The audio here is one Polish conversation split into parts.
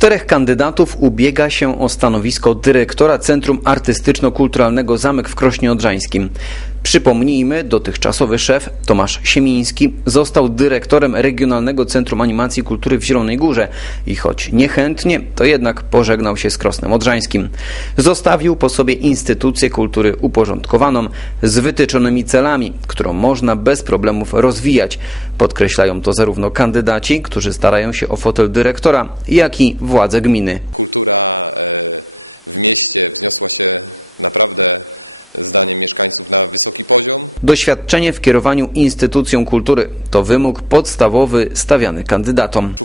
Czterech kandydatów ubiega się o stanowisko dyrektora Centrum Artystyczno-Kulturalnego Zamek w Krośnie Odrzańskim. Przypomnijmy, dotychczasowy szef Tomasz Siemiński został dyrektorem Regionalnego Centrum Animacji i Kultury w Zielonej Górze i choć niechętnie, to jednak pożegnał się z Krosnem Odrzańskim. Zostawił po sobie instytucję kultury uporządkowaną z wytyczonymi celami, którą można bez problemów rozwijać. Podkreślają to zarówno kandydaci, którzy starają się o fotel dyrektora, jak i władze gminy. Doświadczenie w kierowaniu instytucją kultury to wymóg podstawowy stawiany kandydatom.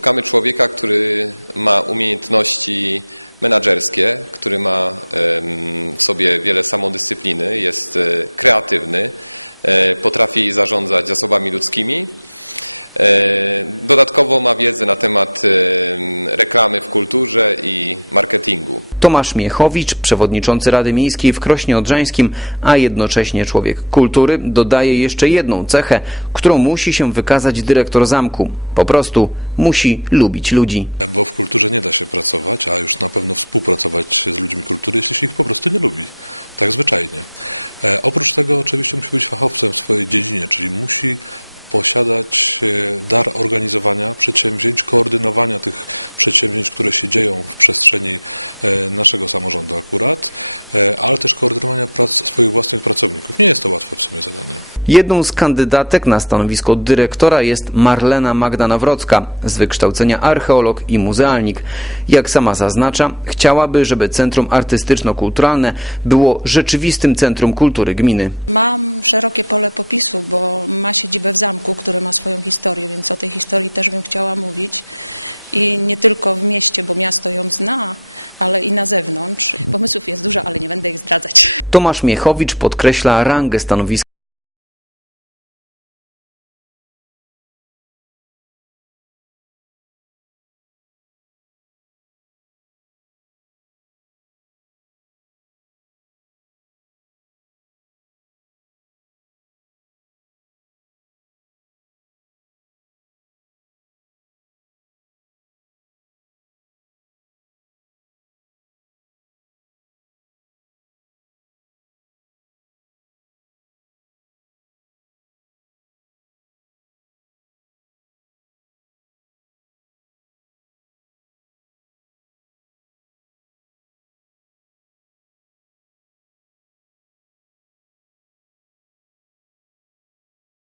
Tomasz Miechowicz, przewodniczący Rady Miejskiej w Krośnie Odrzańskim, a jednocześnie człowiek kultury, dodaje jeszcze jedną cechę, którą musi się wykazać dyrektor zamku. Po prostu musi lubić ludzi. Jedną z kandydatek na stanowisko dyrektora jest Marlena Magda Nawrocka, z wykształcenia archeolog i muzealnik. Jak sama zaznacza, chciałaby, żeby Centrum Artystyczno-Kulturalne było rzeczywistym centrum kultury gminy. Tomasz Miechowicz podkreśla rangę stanowiska